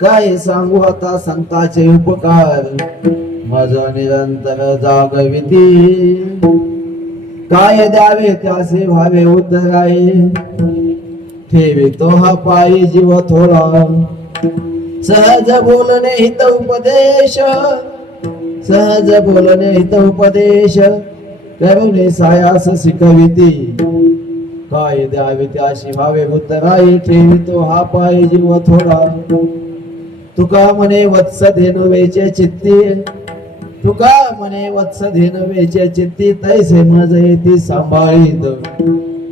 काय सांगू आता संतांचे उपकार, माझा निरंतर जागविती. काय द्यावे त्यासे व्हावे उद्धराय, ठेवितो हा पायी जीव थोडा. सहज बोलणे हित उपदेश, सहज बोलणे हित उपदेश, करुणे सायास शिकविती. काय द्यावे त्याशी व्हावे उद्धराय, ठेवितो हा पायी जीव थोडा. तुका म्हणे वत्स धेनुवेचे चित्ती, तुका म्हणे वत्स धेनुवेचे चित्ती, तैसे मज येती सांभाळीत.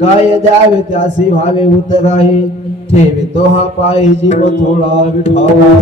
काय द्यावे त्यासी व्हावे उद्धराय, ठेवितो हा पायी जीव थोडा. विठावा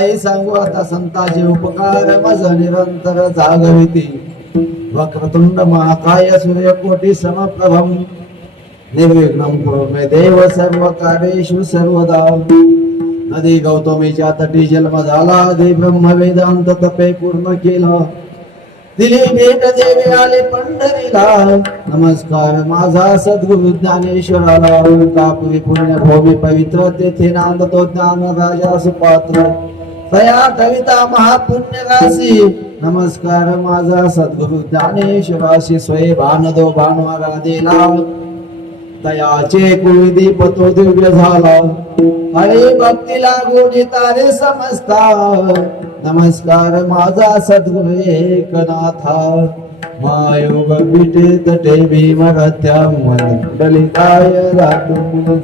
काय सांगू आता संताचे उपकार मज निरंतर जागविती वक्रतुंड महाकाय सूर्यकोटी समप्रभम निर्विघ्नं कुरु मे देव सर्व कार्येषु सर्वदा नदी गौतमीच्या तटी जन्म झाला दे ब्रह्म वेदांत तपे पूर्ण केला दिली भेट देवे आले पंढरीला नमस्कार माझा सद्गुरु ज्ञानेश्वराला कापुरी पुण्य भूमी पवित्र तेथे नांदतो ज्ञान राजा सुपात्र तया कविता महापुण्य राशी नमस्कार माझा सद्गुरु ज्ञानेश्वराशी स्वय भानदो भानवारा दिला दयाचे कुळदीप तो दिव्य झाला हरे भक्तीला गोडी तारे समजता नमस्कार माझा सद्गुरु एकनाथा मायोग विटे तटे भीमरथ्यम मंडलिकाय रातुम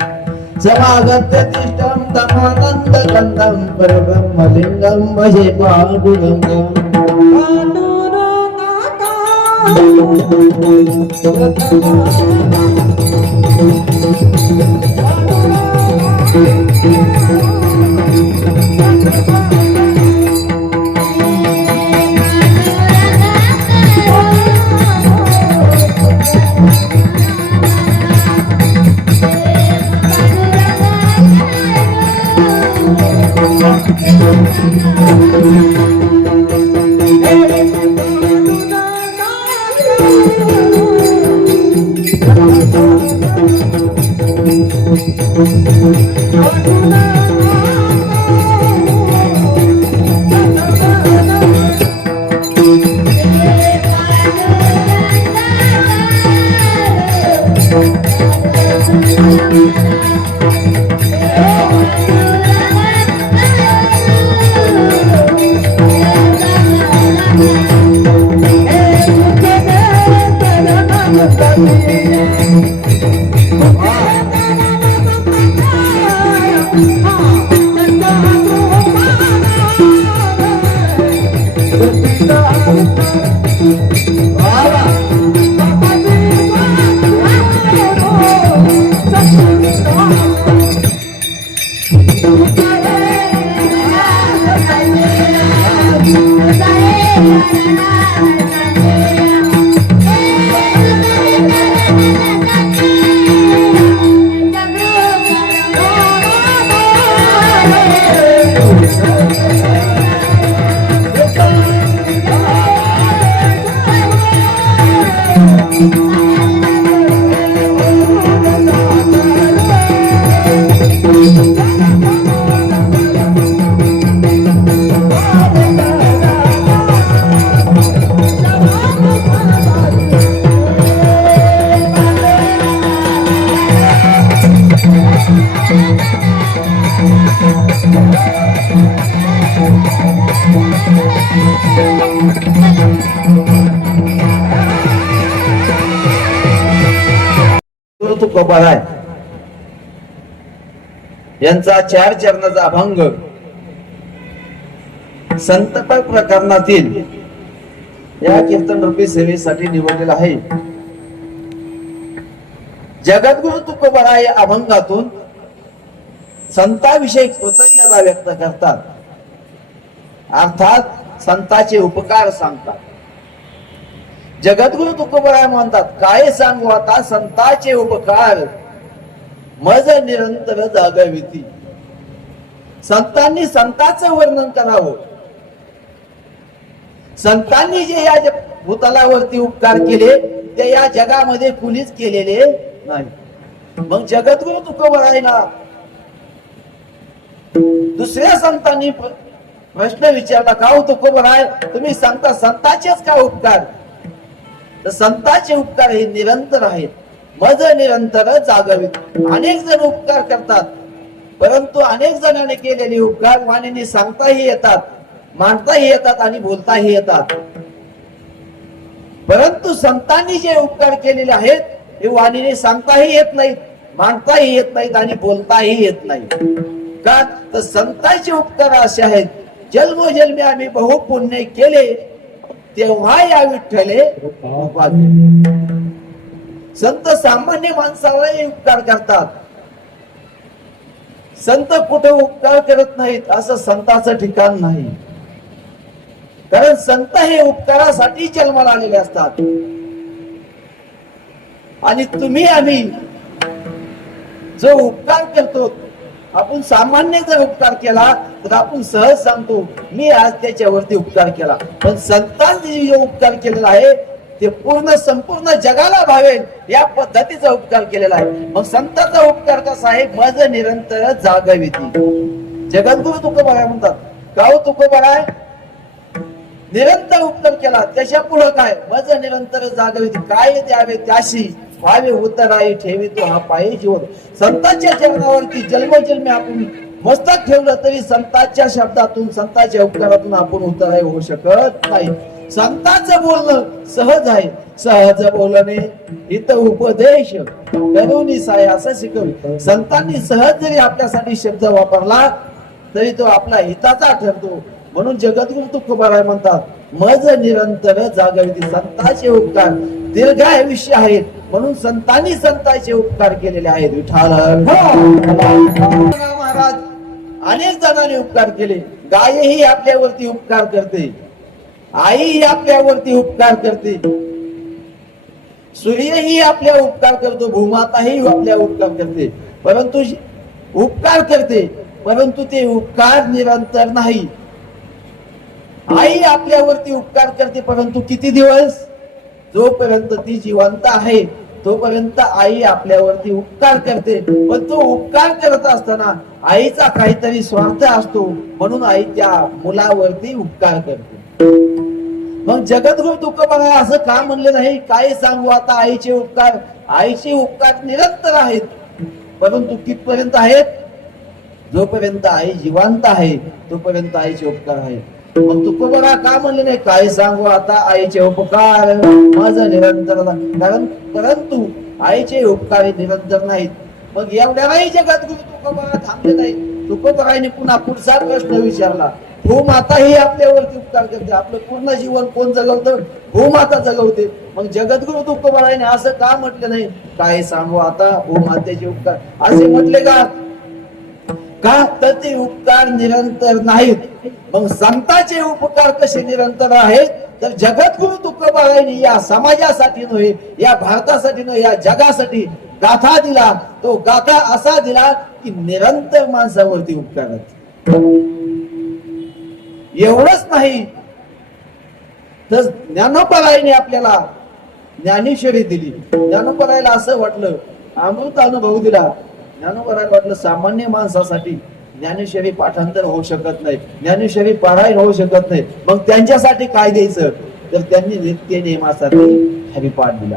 समागत्य तिष्ठम तमानंद गंधम परब्रह्मलिंगम भजे पांडुरंगम तुकोबाराय यांचा 4 चरणाचा अभंग संतपाक प्रकरणातील या कीर्तन रूपी सेवेसाठी निवडलेला आहे. जगद्गुरु तुकोबाराय या अभंगातून संताविषयी कृतज्ञता व्यक्त करतात, अर्थात संतांचे उपकार सांगतात. जगद्गुरु तुकोबाराय म्हणतात, काय सांगू आता संतांचे उपकार मज निरंतर जागविती. संतांनी संतांचं वर्णन करावं. संतांनी जे या भूतलावरती उपकार केले ते या जगामध्ये कुणीच केलेले नाही. मग जगद्गुरु तुकोबारायला दुसऱ्या संतांनी प्रश्न विचारला, का हो तुकोबाराय तुम्ही सांगता संतांचेच का उपकार? तर संतांचे उपकार हे निरंतर आहेत, मज निरंतर जागवित. अनेक जण उपकार करतात, परंतु अनेक जणांनी केलेले उपकार वाणीने सांगताही येतात, मांडताही येतात आणि बोलताही येतात. परंतु संतांनी जे उपकार केलेले आहेत हे वाणीने सांगताही येत नाहीत, मांडताही येत नाहीत आणि बोलताही येत नाही. का तर संतांचे उपकार असे आहेत, जन्मोजन्मी आम्ही बहु पुण्य केले तेव्हा या विठ्ठले कृपा केली. संत सामान्य माणसावरही उपकार करतात. संत कुठे उपकार करत नाहीत असं संताचं ठिकाण नाही. कारण संत हे उपकारासाठी जन्माला आलेले असतात. आणि तुम्ही आम्ही जो उपकार करतो, आपण सामान्य जर उपकार केला तर आपण सहज सांगतो मी आज त्याच्यावरती उपकार केला. पण संतांनी जो उपकार केलेला आहे ते संपूर्ण जगाला भावेल या पद्धतीचा उपकार केलेला आहे. मग संतांचा उपकार कसा आहे? मज निरंतर जागविती. जगद्गुरु तुकोबाराय म्हणतात, गाव तुकोबाराय निरंतर उपकार केला, त्याच्या पुढे काय? मज निरंतर जागविती. काय द्यावे त्याशी व्हावे उतराई ठेवी तो हा पायी जीवन. संतांच्या चरणावरती जन्मजन्मी आपण मस्तक ठेवलं तरी संतांच्या शब्दातून, संतांच्या उपकारातून आपण उतराई होऊ शकत नाही. संतांचं बोलणं सहज आहे, सहज बोलणे हित उपदेश करुणी साय असं शिकवलं. संतांनी सहज जरी आपल्यासाठी शब्द वापरला तरी तो आपला हिताचा ठरतो. म्हणून जगद्गुरु तुकोबाराय म्हणतात, मज निरंतर जागविती. संतांचे उपकार दीर्घ आयुष्य आहेत, म्हणून संतांनी संतांचे उपकार केलेले आहेत. विठ्ठल महाराज अनेक जणांनी उपकार केले. गाय ही आपल्यावरती उपकार करते, आई ही आपल्यावरती उपकार करते, सूर्य ही आपल्या उपकार करतो, भूमाता ही आपल्या उपकार करते. परंतु उपकार करते, परंतु ते उपकार निरंतर नाही. आई आपल्यावरती उपकार करते, परंतु किती दिवस? जोपर्यंत ती जिवंत आहे तोपर्यंत आई आपल्यावरती उपकार करते. पण तो उपकार करत असताना आईचा काहीतरी स्वार्थ असतो, म्हणून आई त्या मुलावरती उपकार करते. मग जगद्गुरु तुकोबाराय असं का म्हणले नाही? काय सांगू आता आईचे उपकार? आईचे उपकार निरंतर आहेत, परंतु कितपर्यंत आहेत? जोपर्यंत आई जिवंत आहे तोपर्यंत आईचे उपकार आहेत. मग तुकोबाराय का म्हणले नाही? काय सांगू आता आईचे उपकार माझं निरंतर. कारण परंतु आईचे उपकार निरंतर नाहीत. मग एवढ्यालाही जगद्गुरु तुकोबाराय थांबले नाही. तुकोबारायने पुन्हा पुढचा प्रश्न विचारला, भूमाता ही आपल्यावरती उपकार करते, आपलं पूर्ण जीवन कोण जगवतं? भूमाता जगवते. मग जगद्गुरु तुकोबारायने असं का म्हटलं नाही? काय सांगू आता भूमातेचे उपकार असे म्हटले का? का तर ते उपकार निरंतर नाहीत. मग संतांचे उपकार कसे निरंतर आहेत? तर जगद्गुरु तुकोबारायने या समाजासाठी नव्हे, या भारतासाठी नव्हे, या जगासाठी गाथा दिला. तो गाथा असा दिला की निरंतर माणसावरती उपकार आहेत. एवढंच नाही तर ज्ञानोबारायने आपल्याला ज्ञानेश्वरी दिली. ज्ञानोबारायला असं वाटलं, अमृत अनुभव दिला. ज्ञानोबारायला वाटलं सामान्य माणसासाठी ज्ञानेश्वरी पाठांतर होऊ शकत नाही, ज्ञानेश्वरी पारायण होऊ शकत नाही. मग त्यांच्यासाठी काय द्यायचं? तर त्यांनी नित्य नियमासाठी हरिपाठ दिला.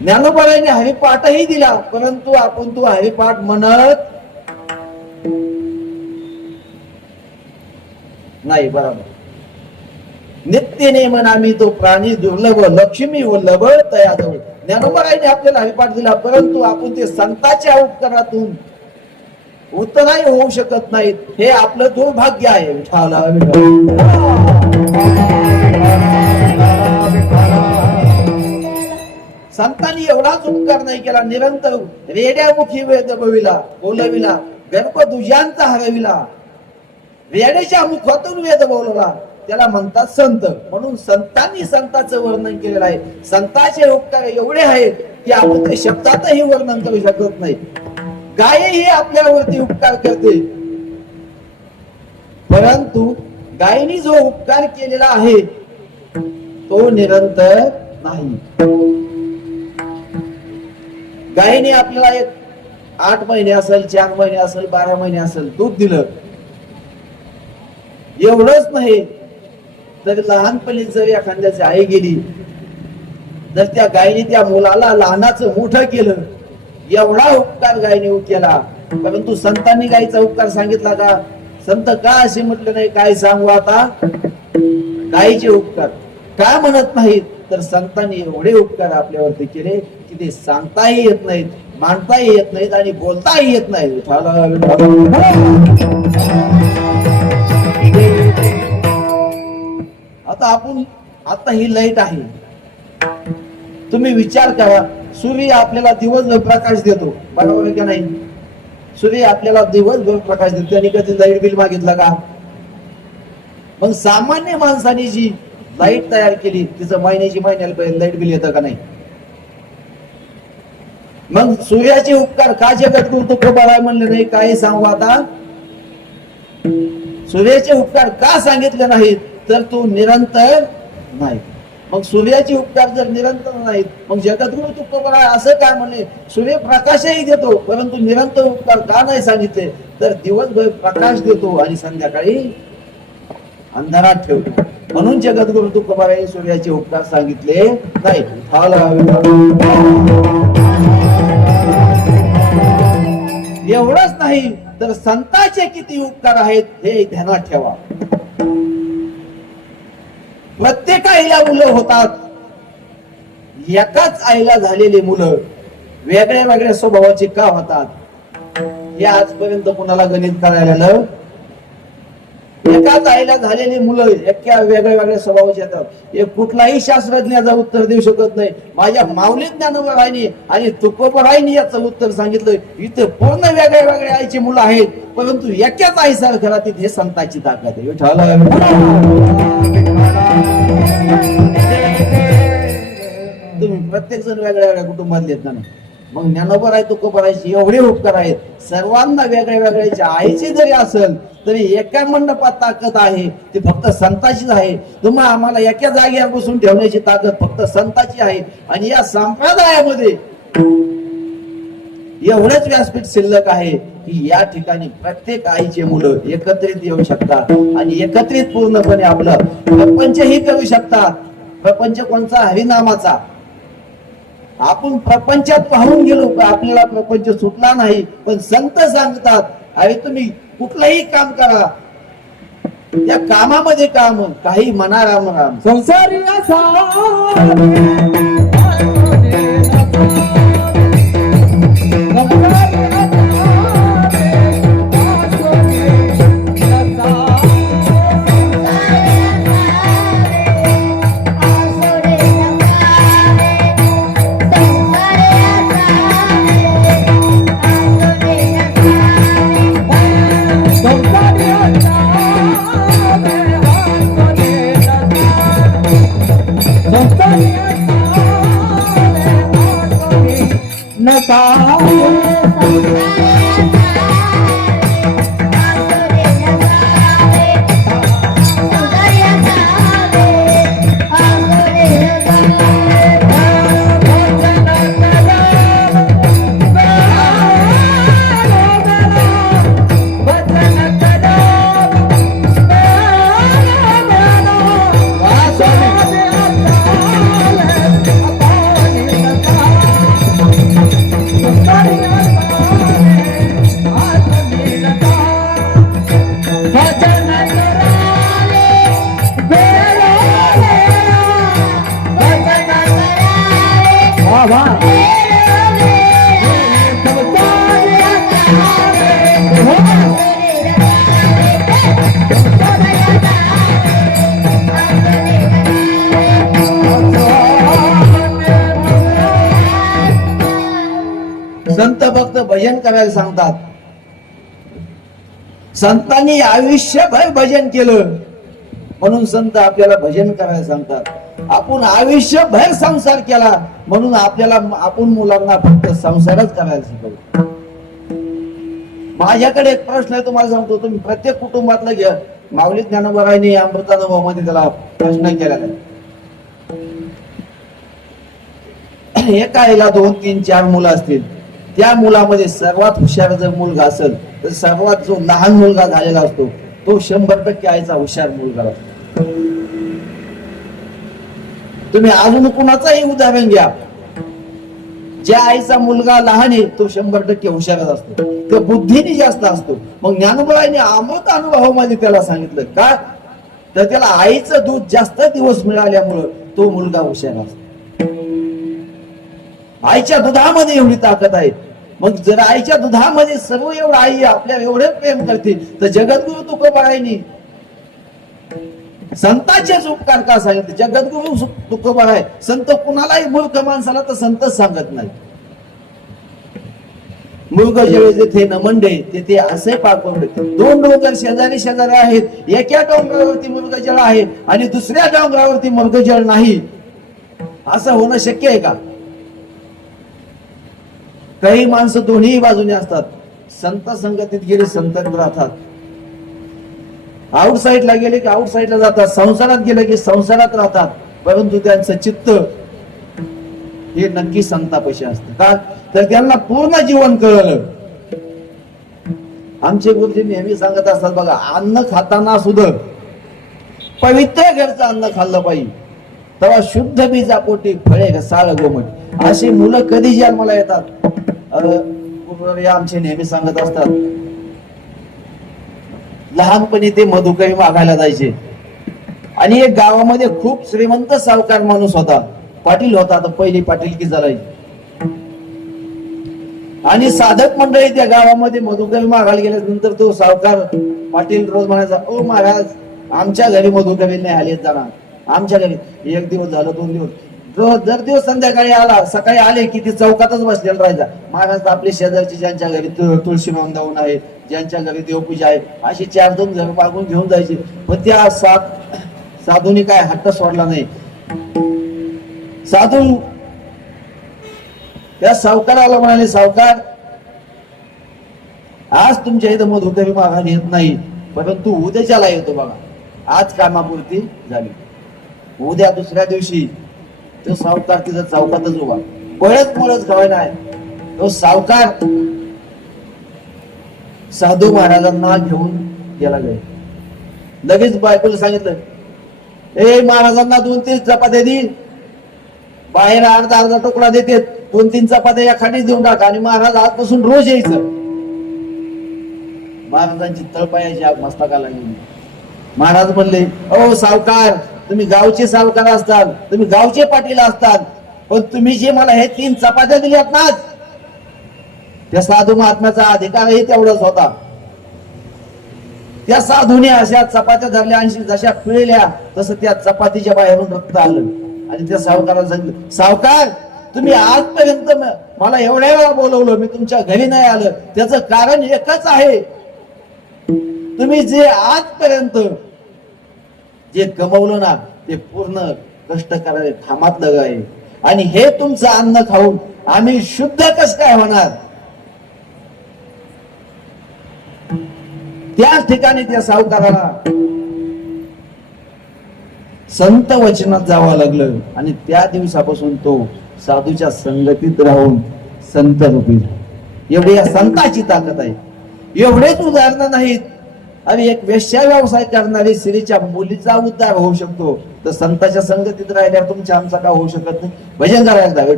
ज्ञानोबारायने हरिपाठही दिला, परंतु आपण तो हरिपाठ म्हणत नाही. बरोबर, नित्य नेमन आम्ही तो प्राणी दुर्लभ लक्ष्मी वल्लभ तयाजवळ. ज्ञानोबारायने आपल्याला हरिपाठ दिला, परंतु आपण ते संतांच्या उपकारातून उत्तराही होऊ शकत नाहीत. हे आपलं दुर्भाग्य आहे. संतांनी एवढाच उपकार नाही केला, निरंतर रेड्यामुखी वेद बोलविला, गर्भ दुजांचा हरविला, रेड्याच्या मुखातून वेद बोलवला, त्याला म्हणतात संत. म्हणून संतांनी संतांचं वर्णन केलेलं आहे. संतांचे उपकार एवढे आहेत की आपण ते शब्दातही वर्णन करू शकत नाही. गाय ही आपल्यावरती उपकार करते, परंतु गायनी जो उपकार केलेला आहे तो निरंतर नाही. गायने आपल्याला एक 8 महिने असेल, 4 महिने असेल, 12 महिने असेल दूध दिलं. एवढंच नाही तर लहानपणी जर एखाद्याची आई गेली तर त्या गायने त्या मुलाला लहानाचं मोठं केलं, एवढा उपकार गायने केला. परंतु संतांनी गायचा उपकार सांगितला का? संत का असे म्हटले नाही? काय सांगू आता गायीचे उपकार का म्हणत नाहीत? तर संतांनी एवढे उपकार आपल्यावरती केले की ते सांगताही येत नाहीत, मांडताही येत नाहीत आणि बोलताही येत नाहीत. आता ही लाईट आहे, तुम्ही विचार करा, सूर्य आपल्याला दिवसभर प्रकाश देतो, बरोबर आहे का नाही? सूर्य आपल्याला दिवसभर प्रकाश देतो, त्यांनी कधी लाईट बिल मागितलं का? मग सामान्य माणसाने जी लाईट तयार केली तिचं महिन्याला लाईट बिल येतं का नाही? मग सूर्याचे उपकार का जगद्गुरु तुकोबाराय म्हणले नाही? काय सांगू आता? सूर्याचे उपकार का सांगितले नाहीत? तर तू निरंतर नाही. मग सूर्याचे उपकार जर निरंतर नाहीत, मग जगद्गुरु तुकोबाराय असं काय म्हणले? सूर्य प्रकाशही देतो, परंतु निरंतर उपकार का नाही सांगितले? तर दिवसभर प्रकाश देतो आणि संध्याकाळी अंधारात ठेवतो. म्हणून जगद्गुरु तुकोबाराय सूर्याचे उपकार सांगितले नाही. एवढंच नाही तर संतांचे किती उपकार आहेत हे ध्यानात ठेवा. प्रत्येक आईला मुलं होतात. एकाच आईला झालेली मुलं वेगळ्या वेगळ्या स्वभावाची का होतात हे आजपर्यंत कुणाला गणित करायला न. एकाच आईला झालेली मुलं एका वेगळ्या वेगळ्या स्वभावाची येतात. हे कुठलाही शास्त्रज्ञाचा उत्तर देऊ शकत नाही. माझ्या माऊली ज्ञानोबारायांनी आणि तुकोबारायांनी याचं उत्तर सांगितलं. इथे पूर्ण वेगळ्या वेगळ्या आईची मुलं आहेत, परंतु एकाच आईसारखं राहतील. हे संतांची ताकद आहे. तुम्ही प्रत्येक जण वेगळ्या वेगळ्या कुटुंबातले आहेत ना. मग ज्ञानोबा तुकोबारायांचे एवढे उपकार आहेत. सर्वांना वेगळ्या वेगळ्याच्या आईची जरी असेल तरी एका मंडपात ताकद आहे, ती फक्त संताचीच आहे. तुम्हा आम्हाला एका जागेवर बसून ठेवण्याची ताकद फक्त संताची आहे. आणि या संप्रदायामध्ये एवढंच व्यासपीठ शिल्लक आहे की या ठिकाणी प्रत्येक आईचे मुलं एकत्रित येऊ शकतात आणि एकत्रित पूर्णपणे आपलं प्रपंचही करू शकतात. प्रपंच कोणचा? हरिनामाचा. आपण प्रपंचात वाहून गेलो, आपल्याला प्रपंच सुटला नाही. पण संत सांगतात, अरे तुम्ही कुठलंही काम करा, त्या कामामध्ये काम काही म्हणा राम राम. संसारी संत फक्त भजन करायला सांगतात. संतांनी आयुष्यभर भजन केलं म्हणून संत आपल्याला भजन करायला सांगतात. आपण आयुष्यभर संसार केला म्हणून आपल्याला आपण मुलांना फक्त संसारच करायला शिकवतो. माझ्याकडे एक प्रश्न आहे, तुम्हाला सांगतो. तुम्ही प्रत्येक कुटुंबातलं घ्या. माऊली ज्ञानोबारायांनी अमृतानुभव मध्ये त्याला प्रश्न केला. एका आईला 2, 3, 4 मुलं असतील. त्या मुलामध्ये सर्वात हुशार जर मुलगा असेल तर सर्वात जो लहान मुलगा झालेला असतो तो 100% आईचा हुशार मुलगा असतो. तुम्ही अजून कुणाचंही उदाहरण घ्या, ज्या आईचा मुलगा लहान आहे तो 100% हुशारच असतो, तो बुद्धीने जास्त असतो. मग ज्ञानोबारायांनी अमृत अनुभवामध्ये त्याला सांगितलं का, तर त्याला आईचं दूध जास्त दिवस मिळाल्यामुळं तो मुलगा हुशार असतो. आईच्या दुधामध्ये एवढी ताकद आहे. मग जर आईच्या दुधामध्ये सर्व एवढं आई आपल्याला एवढे प्रेम करते तर जगद्गुरु तुकोबारायांनी संतांचेच उपकार का सांगितले? जगद्गुरु तुकोबाराय संत कुणालाही मूर्ख माणसाला तर संतच सांगत नाही. मृगजळ जेथे नमंडे तेथे असे पाकवडे. दोन डोंगर शेजारी शेजारी आहेत, एका डोंगरावरती मृगजळ आहे आणि दुसऱ्या डोंगरावरती मृगजळ नाही, असं होणं शक्य आहे का? काही माणसं दोन्ही बाजूने असतात. संत संगतीत गेले संतत राहतात, आउट साइडला गेले की आउट साइडला जातात, संसारात गेले की संसारात राहतात, परंतु त्यांचं चित्त हे नक्की संतापाशी असतं. का तर त्यांना पूर्ण जीवन कळलं. आमचे गुरुजी नेहमी सांगत असतात बघा, अन्न खाताना सुद्धा पवित्र घरचं अन्न खाल्लं पाहिजे, तेव्हा शुद्ध बीजापोटी फळे साळ गोमट. अशी मुलं कधी जन्माला येतात? आमचे नेहमी सांगत असतात, लहानपणी ते मधुकरी मागायला जायचे आणि एक गावामध्ये खूप श्रीमंत सावकार माणूस होता, पाटील होता. आता पहिली पाटीलकी झाली आणि साधक मंडळी त्या गावामध्ये मधुकरी मागायला गेल्यानंतर तो सावकार पाटील रोज म्हणायचा, ओ महाराज, आमच्या घरी मधुकरी नाही आले जाणार, आमच्या घरी. एक दिवस झालं, 2 दिवस, दर दिवस संध्याकाळी आला, सकाळी आले की ती चौकातच बसलेला राहायचा. महाराज आपले शेजारची ज्यांच्या घरी तुळशी नोंदवून आहे, ज्यांच्या घरी देवपूजा आहे, अशी 4-2 घर मागून घेऊन जायचे. पण त्या साधूने काय हट्ट सोडला नाही. साधू त्या सावकाराला म्हणाले, सावकार, आज तुमच्या इथं मधुकरी मागायला येत नाही, परंतु उद्याच्याला येतो बघा. आज कामापुरती झाली. उद्या दुसऱ्या दिवशी तो सावकार तिथं चौकातच उभा, बळच मुळच खवाय नाही. तो सावकार साधू महाराजांना घेऊन गेला. लगेच बायकोला सांगितलं, ए महाराजांना 2-3 चपात्या दे, बाहेर अर्धा तुकडा देते, 2-3 चपात्या या खाली देऊन टाका आणि महाराज आजपासून रोज यायचं. महाराजांची तळपायाची आग मस्तकाला गेली. महाराज म्हणले, ओ सावकार, तुम्ही गावचे सावकार असतात, तुम्ही गावचे पाटील असतात, पण तुम्ही जे मला हे 3 चपात्या दिल्यात ना, त्या साधू महात्म्याचा अधिकारही तेवढाच होता. त्या साधूने अशा चपात्या धरल्या आणि जशा पिळल्या तसं त्या चपातीच्या बाहेरून रक्त आलं. आणि त्या सावकाराला सांगितलं, सावकार, तुम्ही आजपर्यंत मला एवढ्या वेळा बोलवलं, मी तुमच्या घरी नाही आलं, त्याचं कारण एकच आहे, तुम्ही जे आजपर्यंत जे कमवलं ना ते पूर्ण कष्ट करावे खामातलं आहे, आणि हे तुमचं अन्न खाऊन आम्ही शुद्ध कसं काय होणार? त्याच ठिकाणी त्या सावकाराला संत वचनात जावं लागलं आणि त्या दिवसापासून तो साधूच्या संगतीत राहून संत रूपी. एवढी या संताची ताकद आहे. एवढेच उदाहरण नाहीत. आणि एक वेश्या व्यवसाय करणारी स्त्रीच्या मुलीचा उद्धार होऊ शकतो, तर संतांच्या संगतीत राहिल्यावर तुमच्या आमचा का होऊ शकत नाही? भजन करायला जावे.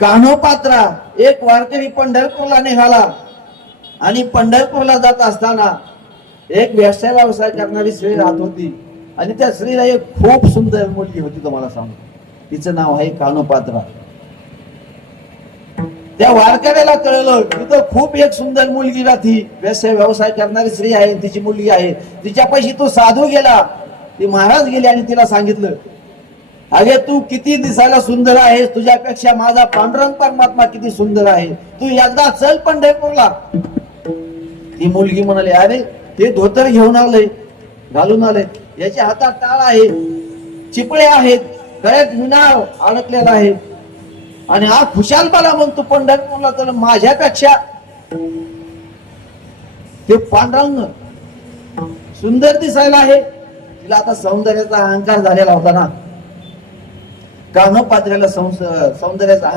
कान्होपात्रा एक वारकरी पंढरपूरला निघाला आणि पंढरपूरला जात असताना एक व्यवसाय व्यवसाय करणारी स्त्री राहत होती आणि त्या स्त्रीला एक खूप सुंदर मुलगी होती. तुम्हाला सांगतो, तिचं नाव आहे कान्होपात्रा. त्या वारकऱ्याला कळलं तिथं खूप एक सुंदर मुलगी राहती, व्यवसाय व्यवसाय करणारी स्त्री आहे, तिची मुलगी आहे. तिच्यापाशी तो साधू गेला, ती महाराज गेले आणि तिला सांगितलं, अगे तू किती दिसायला सुंदर आहेस, तुझ्यापेक्षा माझा पांडुरंग परमात्मा किती सुंदर आहे, तू एकदा चल पंढरपूरला. ती मुलगी म्हणाली, अरे ते धोतर घेऊन आलंय, घालून आले, याच्या हातात टाळ आहे, चिपळे आहेत, गळ्यात विणाव अडकलेला आहे आणि हा खुशालपणा म्हणतो पंढरपूरला, तर माझ्यापेक्षा ते पांडुरंग सुंदर दिसायला आहे. तिला आता सौंदर्याचा अहंकार झालेला होता ना. कान्होपात्र्याला सौंदर्याचा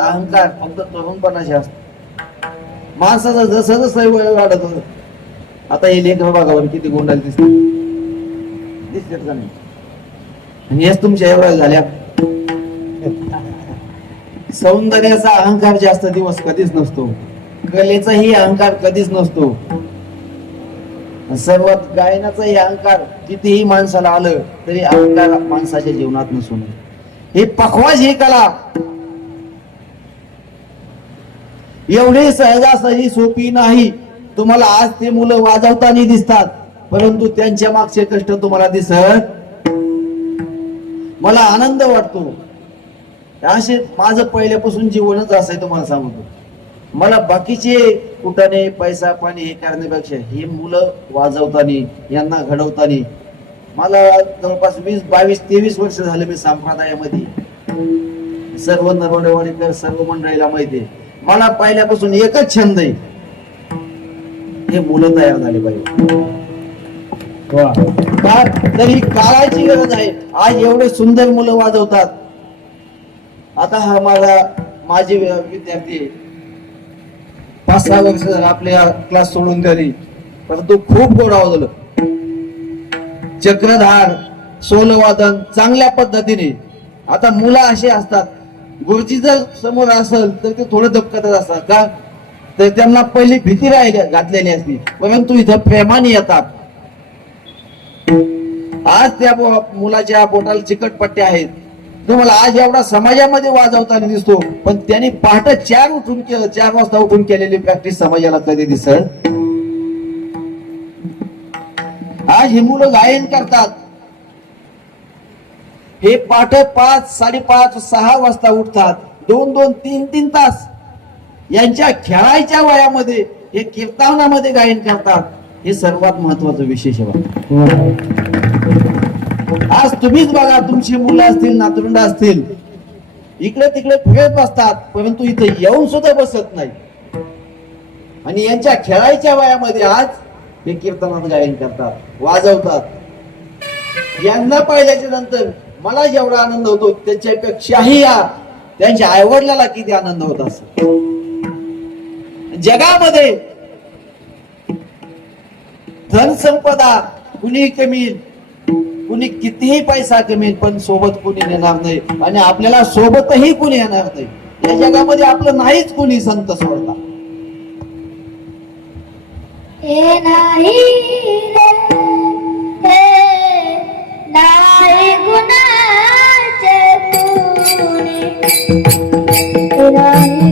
अहंकार फक्त तरुणपणाचे असतो. माणसाचं जसं जसं वय वाढत होत, आता हे लेख बघावर किती गोंडाल दिसते का नाही? आणि हेच तुमच्या एवढ्या झाल्या. सौंदर्याचा अहंकार जास्त दिवस कधीच नसतो, कलेचाही अहंकार कधीच नसतो, सर्वात गायनाचाही अहंकार कितीही माणसाला आलं तरी अहंकार माणसाच्या जीवनात नसून हे पखवाज ही कला एवढी सहजासहजी सोपी नाही. तुम्हाला आज ते मुलं वाजवताना दिसतात, परंतु त्यांच्या मागचे कष्ट तुम्हाला दिसत मला आनंद वाटतो. असे माझं पहिल्यापासून जीवनच असं आहे, तुम्हाला सांगतो. मला बाकीचे कुठाने पैसा पाणी हे करण्यापेक्षा हे मुलं वाजवताना, यांना घडवताना, मला जवळपास 20-22-23 वर्ष झाले मी संप्रदायामध्ये. सर्व नरवडेवाडीकर सर्व मंडळीला माहिती आहे. मला पहिल्यापासून एकच छंद आहे, हे मुलं तयार झाले पाहिजे. तर ही काळाची गरज आहे. आज एवढे सुंदर मुलं वाजवतात. आता हा माझे विद्यार्थी 5-6 वर्ष आपल्या क्लास सोडून दिली, परंतु खूप गोड आवाजलं. चक्रधार सोलवादन चांगल्या पद्धतीने. आता मुलं असे असतात, गुरुजी जर समोर असेल तर ते थोडं दबकतच असतात. का तर त्यांना पहिली भीती घातलेली असते, परंतु इथं प्रेमाने येतात. आज त्या मुलाच्या बोटाला चिकटपट्टी आहेत. तुम्हाला आज एवढा समाजामध्ये वाजवताना दिसतो, पण त्यांनी पहाटे 4 वाजता उठून केलेली प्रॅक्टिस समाजाला कधी दिसत. आज ही मुलं गायन करतात. हे पहाटे 5-5:30-6 वाजता उठतात. 2-2, 3-3 तास यांच्या खेळायच्या वयामध्ये हे कीर्तनामध्ये गायन करतात. हे सर्वात महत्वाचं विशेष आहे. आज तुम्हीच बघा, तुमची मुलं असतील, नातरुंड असतील, इकडे तिकडे फिरत बसतात, परंतु इथे येऊन सुद्धा बसत नाही. आणि यांच्या खेळायच्या वयामध्ये आज हे कीर्तनात गायन करतात, वाजवतात. यांना पाहिल्याच्या नंतर मला जेवढा आनंद होतो त्याच्यापेक्षाही त्यांच्या आईवडिलाला किती आनंद होत असेल. जगामध्ये धनसंपदा कुणी कमी, कुणी कितीही पैसा कमी, पण सोबत कुणी येणार नाही. आणि आपल्याला सोबतही कुणी येणार नाही. या जगामध्ये आपलं नाहीच कुणी संत सोडला. हे नाही नाही गुणाचे कुणी, नाही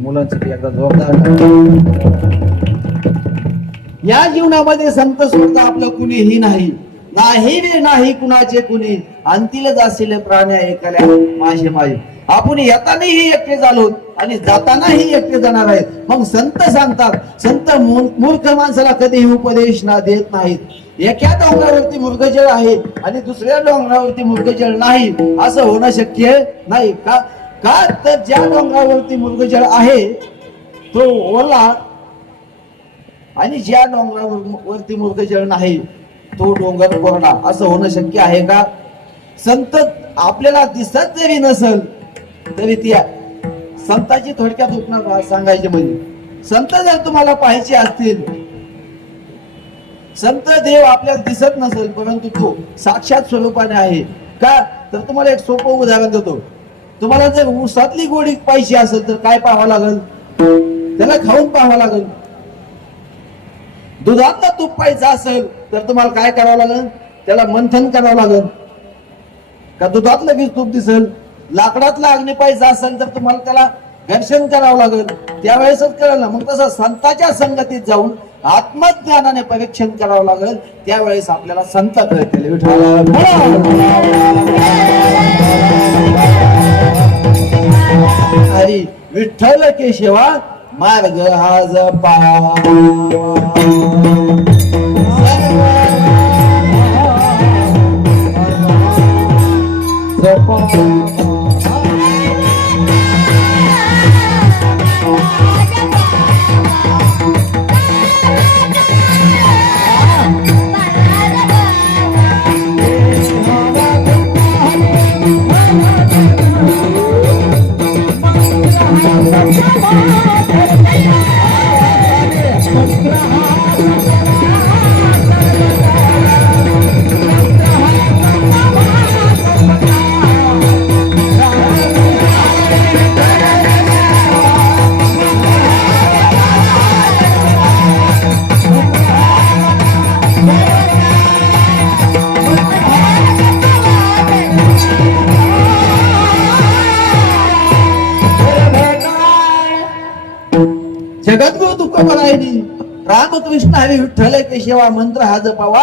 मुलांसाठी एकदा जोरदार. या जीवनामध्ये संत सोडता आपलं कुणीही नाही. नाही रे नाही कुणाचे कुणी, आणतील जाशील प्राण्या ऐकल्या माझे माझे. आपण येतानाही एकटे झालो आणि जातानाही एकटे जाणार आहेत. मग संत सांगतात, संत मूर्ख माणसाला कधीही उपदेश ना देत नाहीत. एका डोंगरावरती मृगजळ आहे आणि दुसऱ्या डोंगरावरती मृगजळ नाही, असं होणं शक्य नाही. का तर ज्या डोंगरावरती मृगजळ आहे तो ओला आणि ज्या डोंगरावरती मूर्खचरण आहे तो डोंगर कोरडा, असं होणं शक्य आहे का? संत आपल्याला दिसत जरी नसल तरी त्या संताची थोडक्यात उपमा सांगायची म्हणजे, संत जर तुम्हाला पाहायचे असतील, संत देव आपल्याला दिसत नसेल परंतु तो साक्षात स्वरूपाने आहे का, तर तुम्हाला एक सोपं उदाहरण देतो. तुम्हाला जर ऊसातली गोडी पाहिजे असेल तर काय पाहावं लागेल? त्याला खाऊन पाहावं लागेल. दुधातलं तूप पाहिजे असेल तर तुम्हाला काय करावं लागेल? त्याला मंथन करावं लागेल. का दुधात लगेच तूप दिसेल? लाकडातला अग्नी पाहिजे असेल तर तुम्हाला त्याला घर्षण करावं लागेल, त्यावेळेसच कळलं ना. मग तसं संतांच्या संगतीत जाऊन आत्मज्ञानाने परीक्षण करावं लागेल, त्यावेळेस आपल्याला संत कळतील. हरी विठ्ठल केशवा मार्ग हा जपा. जगद्गुरु तुकोबारायांनी रामकृष्ण हरी विठ्ठल केशवा मंत्र हा जपावा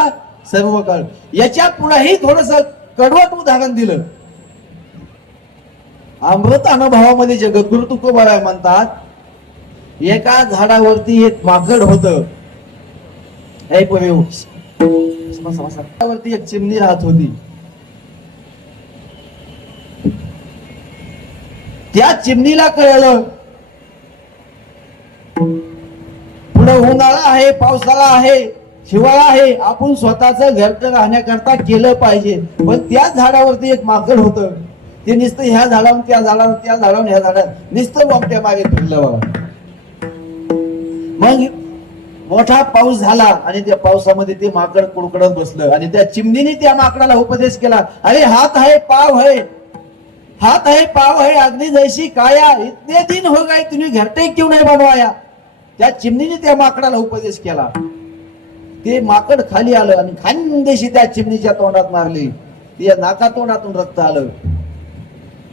सर्व काळ, याच्या पुढेही थोडस कडवट उदाहरण दिलं. अमृत अनुभवामध्ये जगद्गुरु तुकोबाराय म्हणतात, एका झाडावरती एक माकड होत. झाडावरती एक चिमणी राहत होती. त्या चिमणीला कळलं पुढे उन्हाळा आहे, पावसाळा आहे, हिवाळा आहे, आपण स्वतःच घरट राहण्याकरता केलं पाहिजे. पण त्या झाडावरती एक माकड होत. ते नुसतं ह्या झाडावरून त्या झाडावर, त्या झाडावरून ह्या झाडावर नुसतं वामट्या मागे फिरलं बघा. मग मोठा पाऊस झाला आणि त्या पावसामध्ये ते माकड कुडकडत बसलं आणि त्या चिमणीने त्या माकडाला उपदेश केला, अरे हात है पाव है, हात है पाव है, अग्नि जैसी काया, इतने दिन हो गए तुम्ही घरटे क्यों नाही बनवाया. त्या चिमणीने त्या माकडाला उपदेश केला. ते माकड खाली आलं आणि खानदेशी त्या चिमणीच्या तोंडात मारली. त्या नाका तोंडातून रक्त आलं.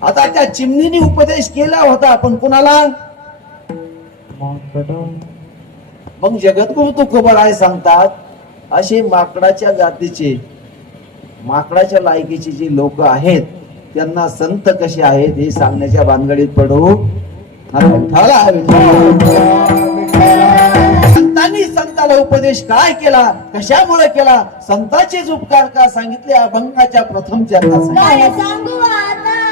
आता त्या चिमणीने उपदेश केला होता पण कुणाला? मग जगद्गुरु तुकोबाराय सांगतात, असे माकडाच्या जातीचे, माकडाच्या लायकीचे जे लोक आहेत त्यांना संत कसे आहेत हे सांगण्याच्या भानगडीत पडू. संतांनी संताला उपदेश काय केला, कशामुळे केला, संताचेच उपकार का सांगितले अभंगाच्या प्रथम चरणात. काय सांगू आता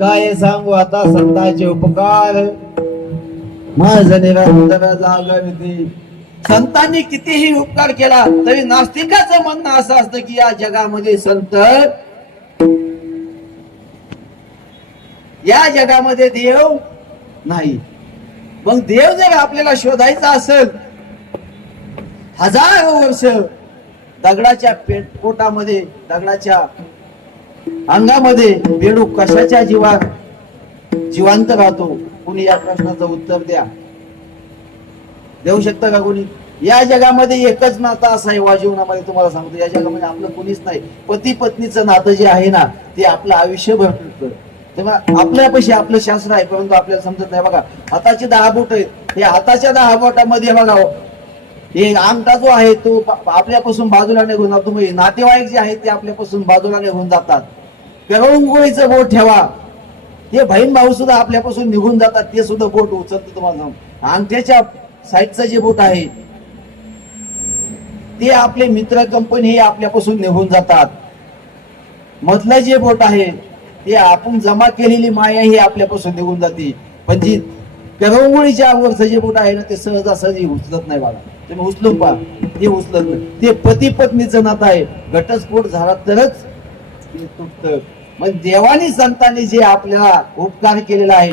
काय सांगू आता संतांचे उपकार. माझ निरंतर जागविती. संतांनी कितीही उपकार केला तरी नास्तिकाचं म्हणणं असं असतं की या जगामध्ये संत या जगामध्ये देव नाही. मग देव जर आपल्याला शोधायचा असेल, हजारो वर्ष दगडाच्या पोटामध्ये, दगडाच्या अंगामध्ये बेडूक कशाच्या जिवंत राहतो? कुणी या प्रश्नाचं उत्तर द्या. देऊ शकता का कोणी? या जगामध्ये एकच नातं असं आहे, जीवनामध्ये तुम्हाला सांगतो, या जगामध्ये आपलं कोणीच नाही. पती पत्नीचं नातं जे आहे ना, ते आपलं आयुष्यभर टिकतं. तेव्हा आपल्यापाशी आपलं शास्त्र आहे, परंतु आपल्याला समजत नाही. बघा, हाताचे 10 बोट आहेत. हे हाताच्या 10 बोटामध्ये बघा, हे अंगठा जो आहे तो आपल्यापासून बाजूला निघून जातो. तुम्ही नातेवाईक जे आहेत ते आपल्यापासून बाजूला निघून जातात. करंगोळीचं बोट ठेवा, ते बहीण भाऊ सुद्धा आपल्यापासून निघून जातात, ते सुद्धा बोट उचलते. तुम्हाला अंगठ्याच्या साईडचं जे बोट आहे ते आपले मित्र कंपनी हे आपल्यापासून निघून जातात. मधलं जे बोट आहे ते आपण जमा केलेली माया ही आपल्यापासून निघून जाते. पण जी करंगोळीच्या वरचं जे बोट आहे ना, ते सहजासहजी उचलत नाही. बघा, तुम्ही उचलून पहा, ते उचलत नाही. ते पती पत्नीचं नातं आहे. घटस्फोट झाला तरच ते तुटतं. मग देवानी संतांनी जे आपल्याला उपकार केलेला आहे,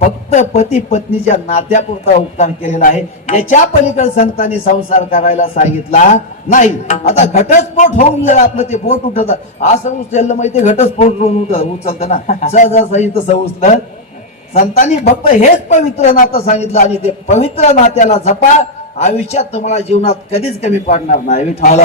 फक्त पती पत्नीच्या नात्यापुरता उपकार केलेला आहे. याच्या पलीकडे संतांनी संसार करायला सांगितला नाही. आता घटस्फोट होऊन जर आपलं ते बोट उठत असं उचललं, माहिती घटस्फोट होऊन उचलतं ना, सहजासहजी तसं उचलं. संतांनी फक्त हेच पवित्र नातं सांगितलं, आणि ते पवित्र नात्याला जपा. आयुष्यात तुम्हाला जीवनात कधीच कमी पडणार नाही. विठाला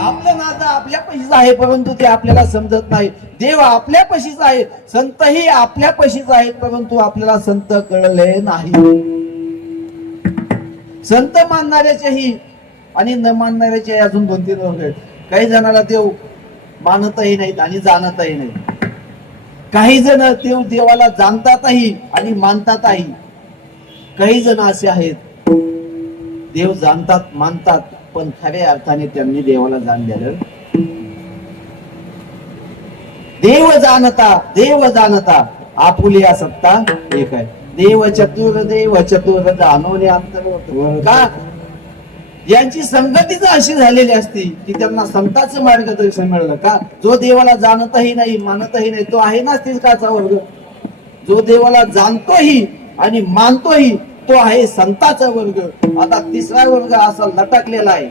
आपलं नातं आपल्यापाशीच आहे, परंतु ते आपल्याला समजत नाही. देव आपल्यापाशीच आहे, संतही आपल्यापाशीच आहेत, परंतु आपल्याला संत कळले नाही. संत मानणाऱ्याच्याही आणि न मानणाऱ्याचे अजून 2-3 वर्ग आहेत. काही जणांना देव मानतही नाहीत आणि जाणतही नाही. काही जण देवाला जाणतातही आणि मानतातही. काही जण असे आहेत, देव जाणतात, मानतात, पण खऱ्या अर्थाने त्यांनी देवाला जाणलेलं. देव जाणता आपुलिया सत्ता एक आहे. देव चतुर जाणवले अंतर. का? यांची संगतीच अशी झालेली असती की त्यांना संतांचं मार्गदर्शन मिळालं. का? जो देवाला जाणतही नाही, मानतही नाही, तो आहे ना तिसराचा वर्ग. जो देवाला जाणतोही आणि मानतोही, तो आहे संतांचा वर्ग. आता तिसरा वर्ग असा लटकलेला आहे,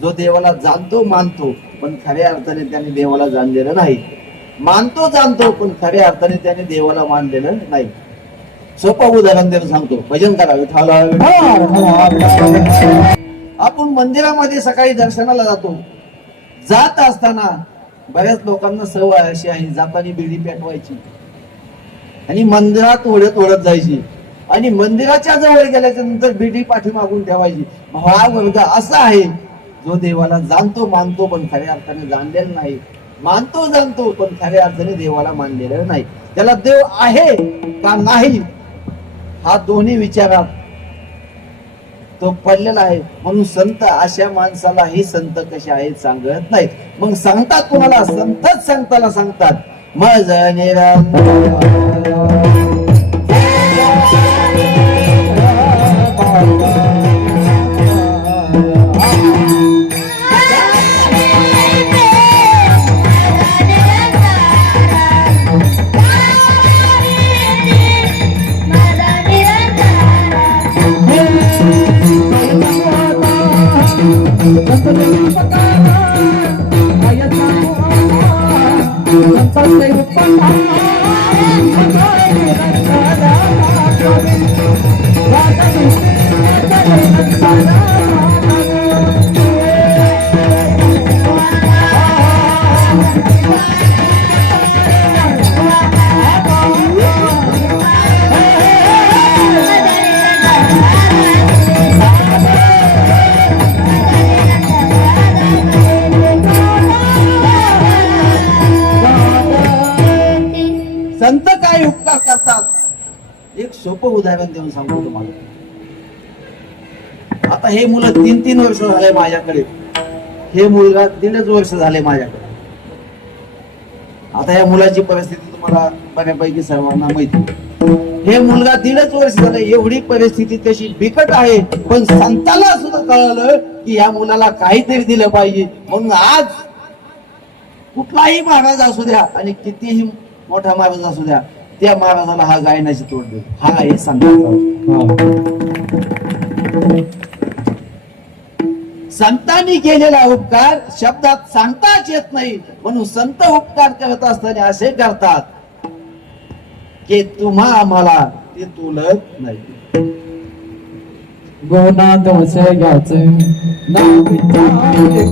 जो देवाला जाणतो, मानतो, पण खऱ्या अर्थाने त्याने देवाला जाणलेलं नाही. मानतो, जाणतो, पण खऱ्या अर्थाने त्याने देवाला मानलेलं नाही. सोपं उदाहरण देऊन सांगतो. भजन करा, विठाला. आपण मंदिरामध्ये सकाळी दर्शनाला जातो. जात असताना बऱ्याच लोकांना सवय अशी आहे, जाताना बिडी पेटवायची आणि मंदिरात ओढत जायची, आणि मंदिराच्या जवळ गेल्याच्या नंतर बिडी पाठीमागून ठेवायची. हा वर्ग असा आहे, जो देवाला जाणतो, मानतो, पण खऱ्या अर्थाने जाणलेला नाही. मानतो, जाणतो, पण खऱ्या अर्थाने देवाला मानलेलं नाही. त्याला देव आहे का नाही, हा दोन्ही विचारात तो पडलेला आहे. म्हणून संत अशा माणसालाही संत कसे आहेत सांगत नाहीत. मग सांगतात कोणाला? संतच संताला सांगतात. मज संत काय उपकार करतात? एक सोपं उदाहरण देऊन सांगतो तुम्हाला. आता हे मुलं 3-3 वर्ष झाले माझ्याकडे, हे मुलगा 1.5 वर्ष झाले माझ्याकडे. आता या मुलाची परिस्थिती तुम्हाला बऱ्यापैकी सर्वांना माहिती. हे मुलगा 1.5 वर्ष झाले, एवढी परिस्थिती त्याची बिकट आहे, पण संताला सुद्धा कळलं की या मुलाला काहीतरी दिलं पाहिजे. म्हणून आज कुठलाही महाराज असू द्या आणि कितीही मोठा महाराज असू द्या, त्या महाराजाला हा गायनाची तोड देतो. हा हे सांगतात. संतांनी केलेला उपकार शब्दात सांगताच येत नाही, म्हणून संत उपकार करत असताना असे करतात की तुम्हा आम्हाला ते तुलत नाही. गोना दोष याच ना विचारे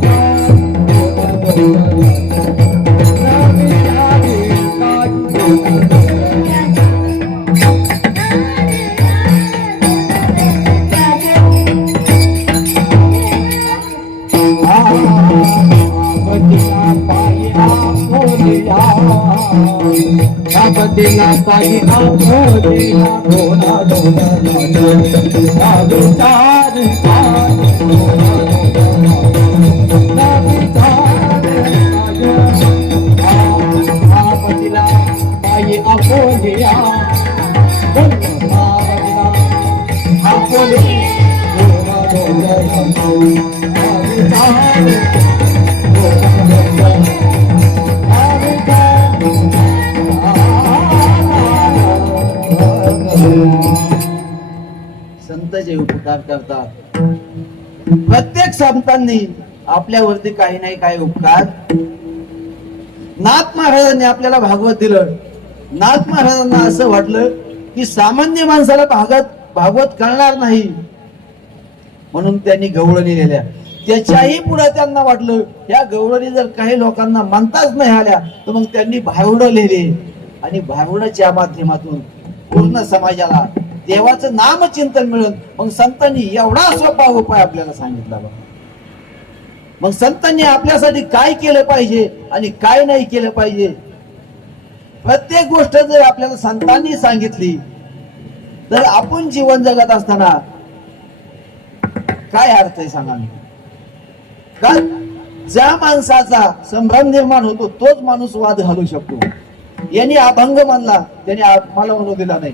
बदला काही आंबोलिया गोना विचार बदला काही आंबोलिया संत जे उपकार करतात, प्रत्येक संतांनी आपल्यावरती काही नाही काही उपकार. नाथ महाराजांनी आपल्याला भागवत दिलं. नाथ महाराजांना असं वाटलं की सामान्य माणसाला भागवत कळणार नाही, म्हणून त्यांनी गवळणी लिहिल्या. त्याच्याही पुढे त्यांना वाटलं या गवळणी जर काही लोकांना म्हणताच नाही आल्या तर मग त्यांनी भारुडं लिहिले आणि भारुडाच्या माध्यमातून पूर्ण समाजाला देवाचं नामचिंतन मिळून मग संतांनी एवढा सोपा उपाय आपल्याला सांगितला बघा. मग संतांनी आपल्यासाठी काय केलं पाहिजे आणि काय नाही केलं पाहिजे, प्रत्येक गोष्ट जर आपल्याला संतांनी सांगितली तर आपण जीवन जगत असताना काय अर्थ आहे सांगा. का ज्या माणसाचा संभ्रम निर्माण होतो तोच माणूस वाद घालू शकतो. यांनी अभंग मानला, त्याने मला म्हणू दिला नाही.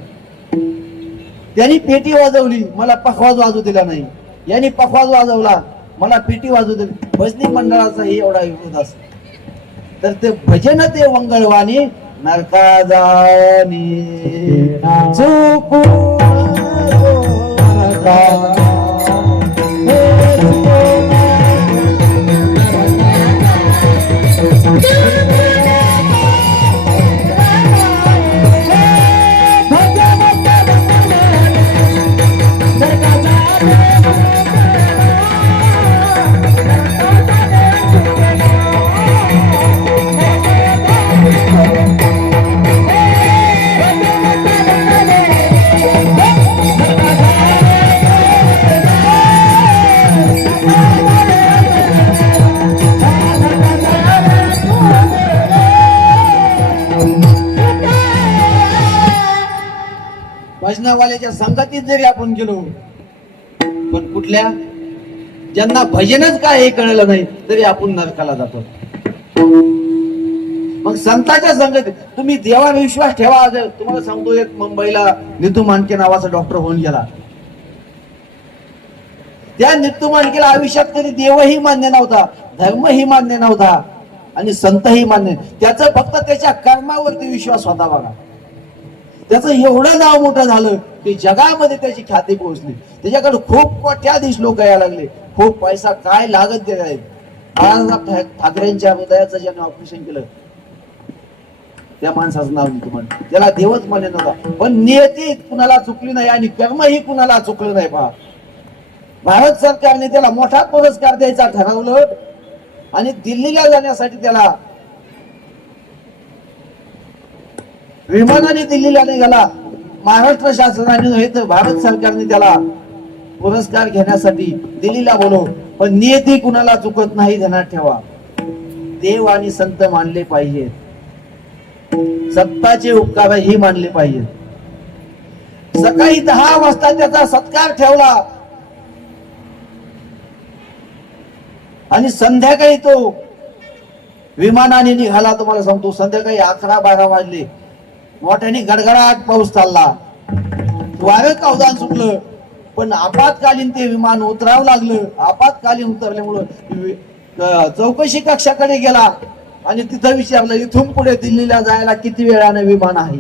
त्यांनी पेटी वाजवली, मला पखवाज वाजवू दिला नाही. यांनी पखवाज वाजवला, मला पेटी वाजवू दिली. भजनी मंडळाचाही एवढा विरोध असतो तर ते भजन ते वंगळवाणी नरका जाणी चुकून भजनावाल्याच्या संगतीत जरी आपण गेलो, पण कुठल्या ज्यांना भजनच काय हे कळलं नाही तरी आपण नरकाला जातो. मग संतांच्या संगतीत तुम्ही देवावर विश्वास ठेवा. तुम्हाला सांगतो, एक मुंबईला नितू मांडके नावाचा डॉक्टर होऊन गेला. त्या नितू मांडकेला आयुष्यात कधी देवही मान्य नव्हता, धर्मही मान्य नव्हता आणि संतही मान्य. त्याचं फक्त त्याच्या कर्मावरती विश्वास होता बघा. त्याचं एवढं नाव मोठं झालं की जगामध्ये त्याची ख्याती पोहोचली. त्याच्याकडे खूप कोट्याधीश लोक यायला लागले, खूप पैसा काय लागत गेला आहे. बाळासाहेब ठाकरेंच्या हृदयाचं ज्याने ऑपरेशन केलं त्या माणसाचं नाव नितू मांडके. त्याला देवच मान्य नव्हता, पण नियती कुणाला चुकली नाही आणि कर्मही कुणाला चुकलं नाही. पहा, भारत सरकारने त्याला मोठा पुरस्कार द्यायचा ठरवलं आणि दिल्लीला जाण्यासाठी त्याला विमानाने दिल्लीला निघाला. महाराष्ट्र शासनाने नव्हे तर भारत सरकारने त्याला पुरस्कार घेण्यासाठी दिल्लीला बोलव. पण नियती कुणाला चुकत नाही, ध्यानात ठेवा. देव आणि संत मानले पाहिजेत, सत्ताचे उपकारही मानले पाहिजेत. सकाळी 10 वाजता त्याचा सत्कार ठेवला आणि संध्याकाळी तो विमानाने निघाला. तुम्हाला सांगतो, संध्याकाळी 11-12 वाजले. मोठ्याने गडगडाट पाऊस चालला, वारं कावदान सुटलं, पण आपत्कालीन ते विमान उतरावं लागलं. आपत्कालीन उतरल्यामुळं चौकशी कक्षाकडे गेला आणि तिथं विचारलं इथून पुढे दिल्लीला जायला किती वेळाने विमान आहे.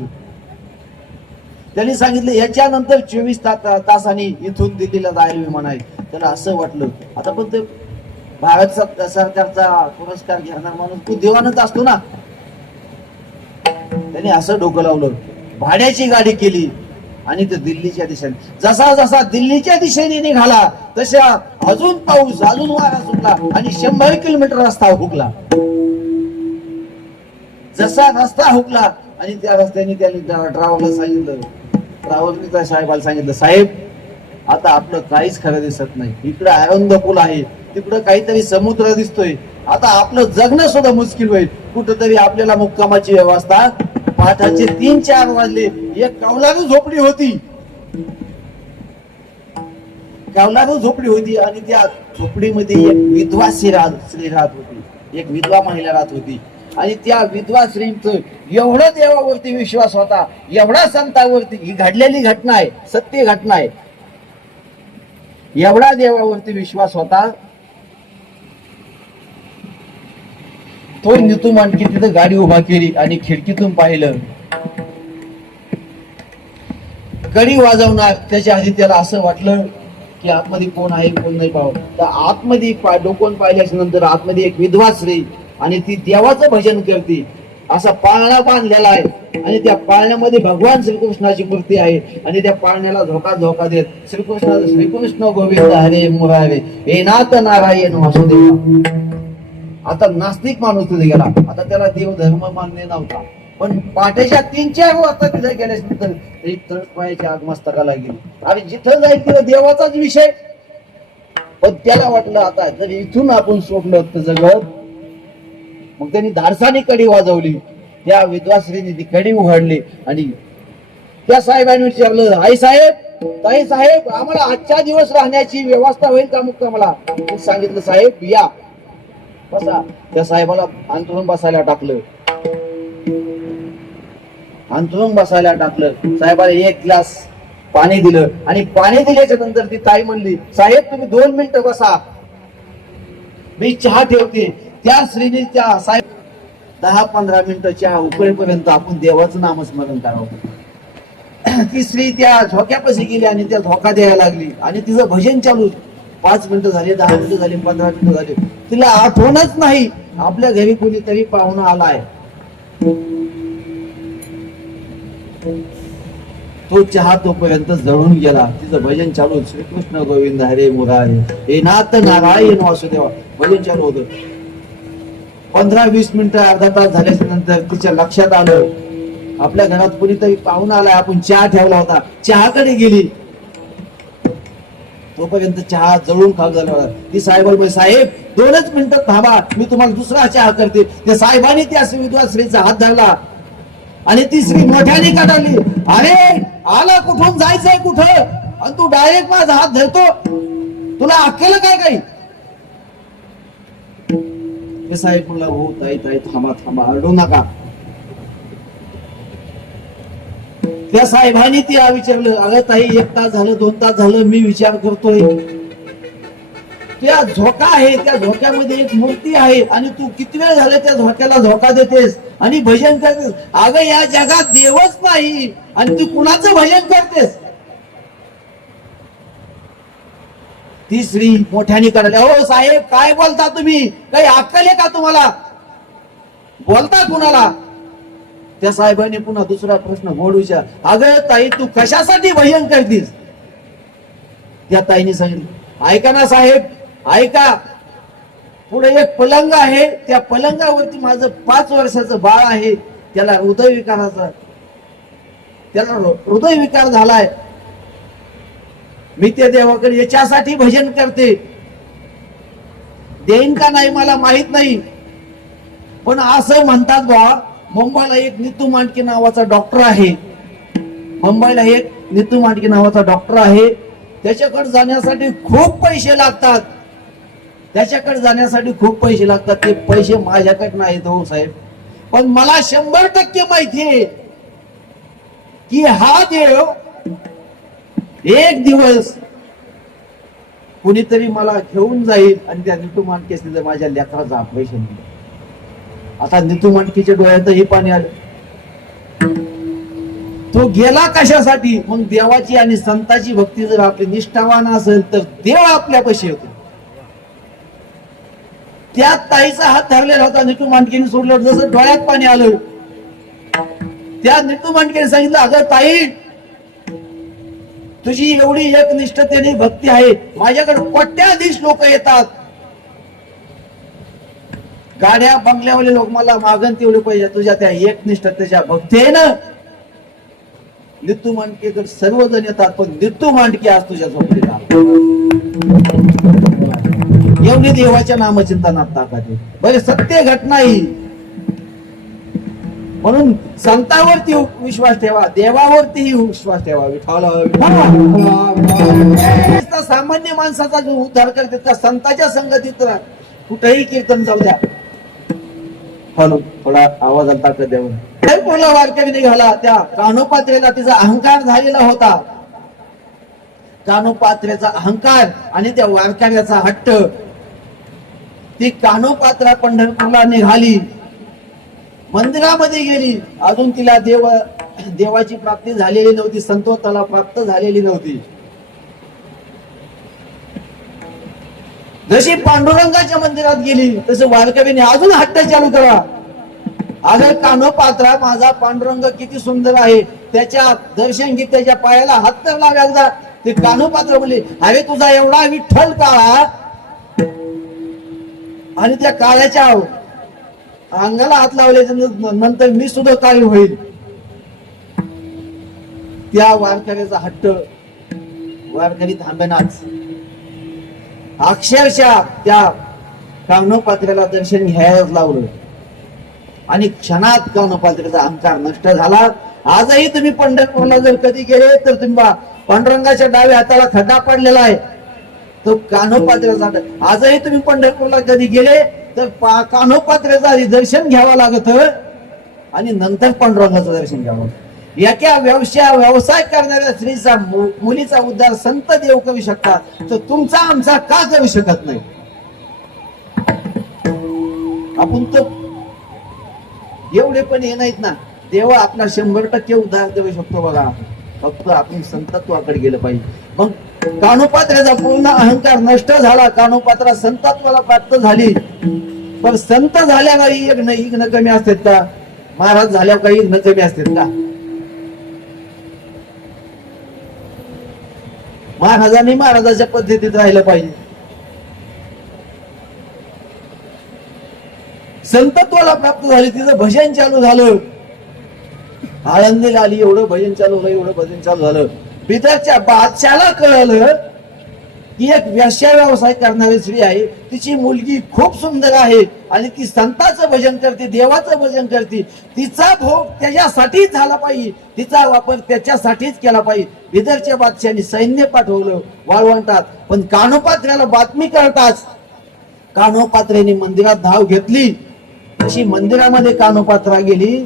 त्यांनी सांगितलं याच्यानंतर 24 तासांनी इथून दिल्लीला जायला विमान आहे. त्याला असं वाटलं आता पण ते भारत सरकारचा पुरस्कार घेणार माणूस बुद्धिवानच असतो ना. त्यांनी असं डोकं लावलं, भाड्याची गाडी केली आणि ते दिल्लीच्या दिशेने, जसा जसा दिल्लीच्या दिशेने निघाला तशा अजून पाऊस, अजून वारा सुटला आणि 100 किलोमीटर रस्ता हुकला. जसा रस्ता हुकला आणि त्या रस्त्याने त्यांनी ड्रायव्हरला सांगितलं, ड्रायव्हरने त्या साहेबाला सांगितलं, साहेब आता आपलं काहीच खरं दिसत नाही. इकडं अरुंद पूल आहे, तिकडं काहीतरी समुद्र दिसतोय. आता आपलं जगणं सुद्धा मुश्किल होईल. कुठंतरी आपल्याला मुक्कामाची व्यवस्था. पहाटाचे 3-4 वाजले. एक कौलारू झोपडी होती, कौलारू झोपडी होती आणि त्या झोपडीमध्ये एक विधवा स्त्री राहत होती, एक विधवा महिला राहत होती. आणि त्या विधवा स्त्रीचं एवढं देवावरती विश्वास होता, एवढा संतावरती, ही घडलेली घटना आहे, सत्य घटना आहे, एवढा देवावरती विश्वास होता. तो नितू मांडकी तिथं गाडी उभा केली आणि खिडकीतून पाहिलं, कडी वाजवणार त्याच्या आधी त्याला असं वाटलं की आतमध्ये कोण आहे कोण नाही पाहू. तर आतमध्ये डोकून पाहिल्याच्या नंतर आतमध्ये एक विधवा स्त्री आणि ती देवाचं भजन करते. असा पाळणा बांधलेला आहे आणि त्या पाळण्यामध्ये भगवान श्रीकृष्णाची मूर्ती आहे आणि त्या पाळण्याला झोका देत श्रीकृष्ण गोविंद हरे मुरारे हे नाथ नारायण वासुदेव. आता नास्तिक माणूस तिथे गेला, आता त्याला देव धर्म मान्य नव्हता, पण पहाटेच्या 3-4 वाजता तिथे गेल्यानंतर एक तळपायाची आग मस्तकाला गेली. आणि जिथं जाईल तिथं देवाचाच विषय. पण त्याला वाटलं आता जर इथून आपण सोडलं तर जगत. मग त्यांनी धाडसाने कडी वाजवली. त्या विधवा स्त्रीने ती कडी उघडली आणि त्या साहेबांनी विचारलं, आई साहेब, ताई साहेब, आम्हाला आजच्या दिवस राहण्याची व्यवस्था होईल का मुक्कामाला? सांगितलं, साहेब या बसा. त्या साहेबाला अंथरून बसायला टाकलं, अंथरून बसायला टाकलं. साहेबाला 1 ग्लास पाणी दिलं आणि पाणी दिल्याच्या नंतर ती ताई म्हणली, साहेब तुम्ही 2 मिनिटं बसा, मी चहा ठेवते. त्या स्त्रीने त्या साहेब 10-15 मिनिटं चहा उकळेपर्यंत आपण देवाचं नामस्मरण करावं. ती स्त्री त्या झोक्यापाशी गेली आणि त्या झोका द्यायला लागली आणि तिचं भजन चालू. 5 मिनिटं झाले, 10 मिनिटं झाली, 15 मिनिटं झाली. तिला आठवणच नाही आपल्या घरी कोणीतरी पाहुणा आलाय. तो चहा तोपर्यंत जळून गेला. तिचं भजन चालू, श्रीकृष्ण गोविंद हरे मुरारे हे नाथ नारायण वासुदेवा भजन चालू होतं. 15-20 मिनिटं, अर्धा तास झाल्याच्या नंतर तिच्या लक्षात आलं आपल्या घरात कोणीतरी पाहुणा आलाय, आपण चहा ठेवला होता. चहाकडे गेली, तोपर्यंत चहा जळून खाऊ झाला. ती साहेबाला, साहेब 2च मिनिटं थांबा, मी तुम्हाला दुसरा चहा करते. त्या साहेबांनी त्या विधवा स्त्रीचा हात धरला आणि ती स्त्री मोठ्याने काढली, अरे आला कुठून, जायचंय कुठं आणि तू डायरेक्ट माझा हात धरतो, तुला अक्कल काय काही? ते साहेब म्हणला, हो ताई ताई थांबा थांबा, अडू नका. त्या साहेबांनी तिला विचारलं, अगं ताई 1 तास झालं, 2 तास झालं मी विचार करतोय, त्या झोका आहे, त्या झोक्यामध्ये एक मूर्ती आहे आणि तू किती वेळ झाले त्या झोक्याला झोका देतेस आणि भजन करतेस. अगं या जगात देवच नाही आणि तू कुणाचं भजन करतेस? ती स्त्री मोठ्याने करायला, हो साहेब काय बोलता तुम्ही, काही अक्कल आहे का तुम्हाला, बोलता कुणाला? त्या साहेबांनी पुन्हा दुसरा प्रश्न गोड विचार, अगं ताई तू कशासाठी भजन करतीस? त्या ताईने सांगितलं, ऐका ना साहेब ऐका, पुढे एक पलंग आहे, त्या पलंगावरती माझं 5 वर्षाचं बाळ आहे, त्याला हृदयविकार झालाय. मी त्या देवाकडे याच्यासाठी भजन करते, देईन का नाही मला माहित नाही, पण असं म्हणतात बा मुंबईला एक नितू मांडके नावाचा डॉक्टर आहे, मुंबईला एक नितू मांडके नावाचा डॉक्टर आहे, त्याच्याकडे जाण्यासाठी खूप पैसे लागतात, त्याच्याकडे जाण्यासाठी खूप पैसे लागतात. ते पैसे माझ्याकडे नाहीत हो साहेब, पण मला 100% माहितीये की हा देव एक दिवस कुणीतरी मला घेऊन जाईल आणि त्या नितू मांडकेसने माझ्या लेकराचं ऑपरेशन केलं. आता नितू मंडकीच्या डोळ्यातही पाणी आलं. तो गेला कशासाठी? मग देवाची आणि संताची भक्ती जर आपली निष्ठावान असेल तर देव आपल्यापाशी येतो. त्या ताईचा हात धरलेला होता, नितू मांडकीने सोडलं, जसं डोळ्यात पाणी आलं. त्या नितू मांडकीने सांगितलं, अगं ताई, तुझी एवढी एकनिष्ठतेने भक्ती आहे, माझ्याकडे कोट्याधीश लोक येतात, गाड्या बंगल्यावाले लोक मला मागण तेवढे पाहिजे, तुझ्या त्या एकनिष्ठतेच्या भक्ती आहे ना. नितू मांडकेकडे सर्वजण येतात, पण नितू मांडके आज तुझ्या झोपडीला. एवढी देवाच्या नामचिंतनात ताकद आहे. बरे सत्य घटना ही. म्हणून संतांवरती विश्वास ठेवा, देवावरतीही विश्वास ठेवा. विठ्ठला सामान्य माणसाचा जो उद्धार करते त्या संतांच्या संगतीत कुठेही कीर्तन जाऊ द्या. हॅलो, थोडा आवाजाला ताकद द्यावं. काय बोला वारकरी निघाला, त्या कानोपात्रेला तिचा अहंकार झालेला होता. कानोपात्रेचा अहंकार आणि त्या वारकऱ्याचा हट्ट. ती कानोपात्रा पंढरपूरला निघाली, मंदिरामध्ये गेली. अजून तिला देवाची प्राप्ती झालेली नव्हती, संतोषाला प्राप्त झालेली नव्हती. जशी पांडुरंगाच्या मंदिरात गेली तसं वारकरीने अजून हट्ट चालू करा. अगं कानोपात्रा, माझा पांडुरंग किती सुंदर आहे, त्याच्या दर्शन घे, त्याच्या पायाला हात तर लाव एकदा. ते कानोपात्र म्हणले, अरे तुझा एवढा विठ्ठल काळा आणि त्या काळ्याच्या अंगाला हात लावल्याच्या नंतर मी सुद्धा काळी होईल. त्या वारकऱ्याचा हट्ट, वारकरी थांबेनाच. अक्षरशः त्या कानोपात्र्याला दर्शन घ्यायलाच लावलं आणि क्षणात कानोपात्र्याचा अहंकार नष्ट झाला. आजही तुम्ही पंढरपूरला जर कधी गेले तर तुम्ही पांडुरंगाच्या डाव्या हाताला खड्डा पडलेला आहे, तो कानोपात्र्याचा. आजही तुम्ही पंढरपूरला कधी गेले तर कानोपात्र्याचा दर्शन घ्यावं लागत आणि नंतर पांडुरंगाचं दर्शन घ्यावं. एका व्यवसाय करणाऱ्या स्त्रीचा मुलीचा उद्धार संत देव करू शकतात, तर तुमचा आमचा का करू शकत नाही? आपण तर एवढे पण हे नाहीत ना. देव आपला 100% उद्धार देऊ शकतो बघा, फक्त आपण संतत्वाकडे गेलं पाहिजे. मग कानोपात्र्याचा पूर्ण अहंकार नष्ट झाला, कानोपात्रा संतत्वाला प्राप्त झाली. पण संत झाल्या काही इग्न कमी असतात का? महाराज झाल्या काही इग्न कमी असतात का? महाराजांनी महाराजाच्या पद्धतीत राहिलं पाहिजे. संतत्वाला प्राप्त झाली, तिचं भजन चालू झालं. आळंदीला आली, एवढं भजन चालू झालं, एवढं भजन चालू झालं. बिदरच्या बादशाला कळलं की एक व्यवसाय करणारी स्त्री आहे, तिची मुलगी खूप सुंदर आहे आणि ती संतांचं भजन करते, देवाचं भजन करते. तिचा भोग त्याच्यासाठीच झाला पाहिजे, तिचा वापर त्याच्यासाठीच केला पाहिजे. बिदरच्या बादशाने सैन्य पाठवलं वाळवंटात, पण कानोपात्र्याला बातमी कळताच कानोपात्र्याने मंदिरात धाव घेतली. तशी मंदिरामध्ये कानोपात्रा गेली,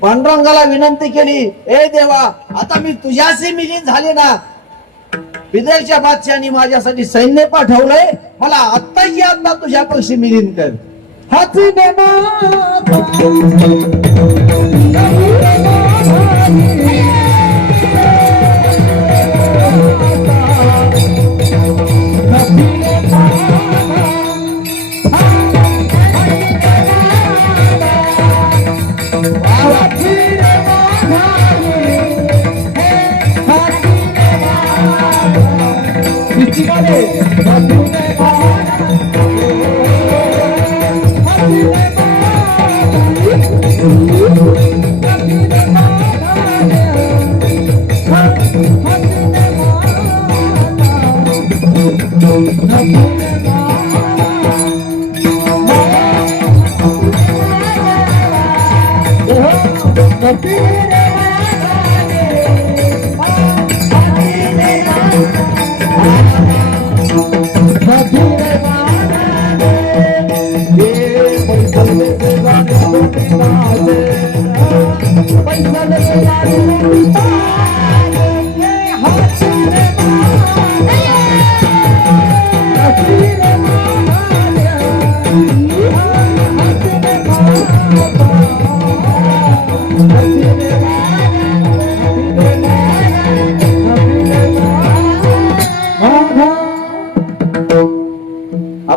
पांडुरंगाला विनंती केली, ए देवा, आता मी तुझ्याशी मिलित झाले ना, बिदरच्या बादशाने माझ्यासाठी सैन्य पाठवलंय, मला आत्ताची आता तुझ्या पक्षी मिलित कर. हाती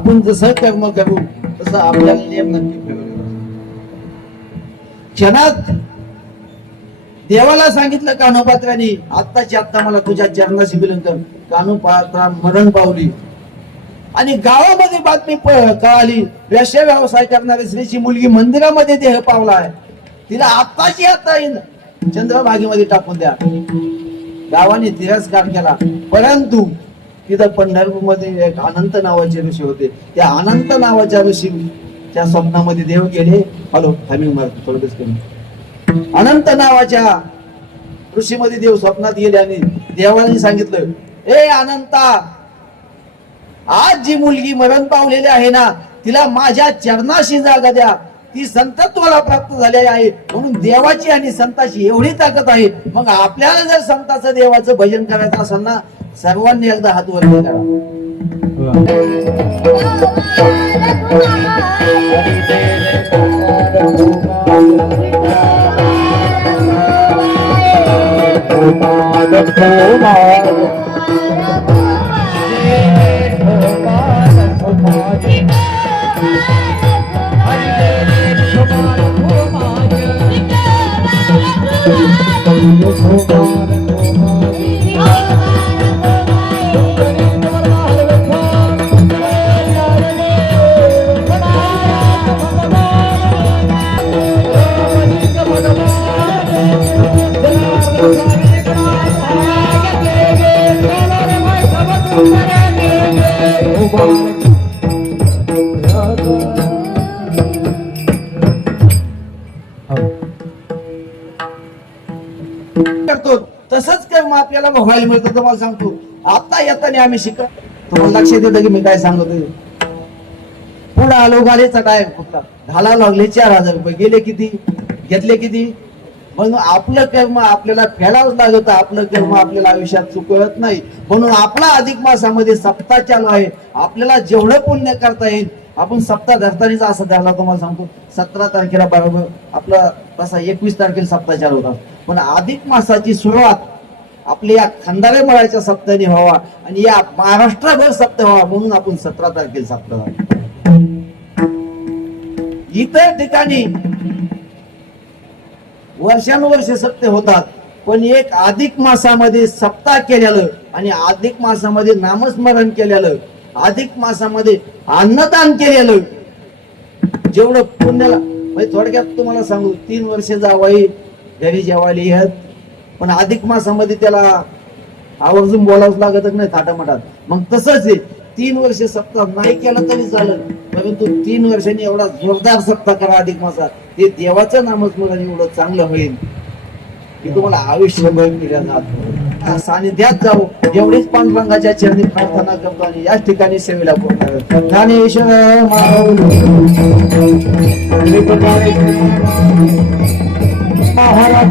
आपण जसं कर्म करू तसं आपल्याला नियम नक्की ठेवावे. क्षणात देवाला सांगितलं कानोपात्राने, आत्ताची आत्ता मला तुझ्या चरणाशी विनंती. कानोपात्रा मरण पावली आणि गावामध्ये बातमी कळाली, वेश्या व्यवसाय करणारी स्त्रीची मुलगी मंदिरामध्ये देह पावला आहे, तिला आत्ताची आत्ता चंद्रभागेमध्ये टाकून द्या. गावाने तिरस्कार केला, परंतु तिथं पंढरपूर मध्ये एक अनंत नावाचे ऋषी होते. त्या अनंत नावाच्या ऋषी त्या स्वप्नामध्ये देव गेले. हॅलो आम्ही थोडंच कमी. अनंत नावाच्या ऋषीमध्ये देव स्वप्नात गेले आणि देवाने सांगितलं, ए अनंता, आज जी मुलगी मरण पावलेली आहे ना, तिला माझ्या चरणाशी जागा द्या. ती संतत्वाला प्राप्त झालेली आहे. म्हणून देवाची आणि संताची एवढी ताकद आहे. मग आपल्याला जर संताचं देवाचं भजन करायचं असेल ना, सर्वांनी एकदा हात वर करा. करतो तसंच कर्म आपल्याला भोगायला मिळतं. तुम्हाला सांगतो, आता येताना आम्ही शिकत, तुम्हाला लक्षात येतं की मी काय सांगतो. पुढे आलो, गाडीचा टायर फुटला, घालायला लागले 4,000 रुपये. गेले किती, घेतले किती. मग आपलं कर्म आपल्याला फेडावंच लागत. आपलं कर्म आपल्याला आयुष्यात चुकत नाही. म्हणून आपला अधिक मासामध्ये सप्ताह चालू आहे. आपल्याला जेवढं पुण्य करता येईल आपण सप्ताह धरतानीच असं धरला. तुम्हाला सांगतो 17 तारखेला बरोबर आपला तसा 21 तारखेला सप्ताह चालू होता. पण अधिक मासाची सुरुवात आपल्या या खंडारे मळाच्या सप्ताहाने व्हावा आणि या महाराष्ट्रभर सप्ताह व्हावा, म्हणून आपण 17 तारखेला सप्ताह धरला. इतर ठिकाणी वर्षानुवर्ष सप्ताह होतात, पण एक अधिक मासामध्ये सप्ताह केलेलं आणि अधिक मासामध्ये नामस्मरण केलेलं, अधिक मासामध्ये अन्नदान केलेलं, जेवढं पुण्याला म्हणजे थोडक्यात तुम्हाला सांगू, 3 वर्ष जावाई घरी जेवायला येत, पण अधिक मासामध्ये त्याला आवर्जून बोलावंच लागत नाही थाटामाटात. मग तसंच आहे, 3 वर्ष सप्ताह नाही केला तरी चालेल, परंतु 3 वर्षांनी एवढा जोरदार सप्ताह करा अधिक मासात. ते देवाचं नामस्मरण एवढं चांगलं होईल की तुम्हाला आयुष्यभर केल्या जात. सानिध्यात जाऊ एवढीच पांडुरंगाच्या चरणी प्रार्थना करतो आणि याच ठिकाणी सेवेला पोहोचणार. ज्ञानेश्वर Para